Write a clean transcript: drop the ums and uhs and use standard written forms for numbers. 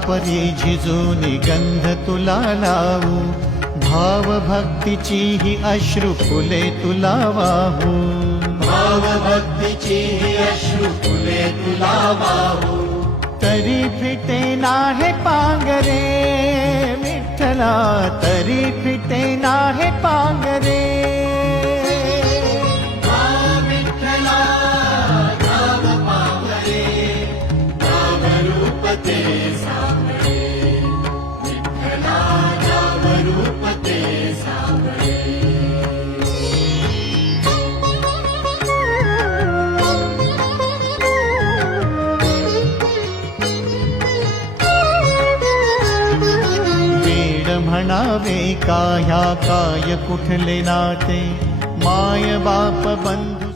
परी झिजूनी गंध तुला लावू, भाव भक्तीची ही अश्रु फुले तुला वाहू, भाव भक्तीची ही अश्रु फुले तुला वाहू. तरी फिटे नाहे पांगरे विठ्ठला, तरी फिटे नाहे पांगरे. म्हणावे का ह्या काय कुठले नाते, माय बाप बंधू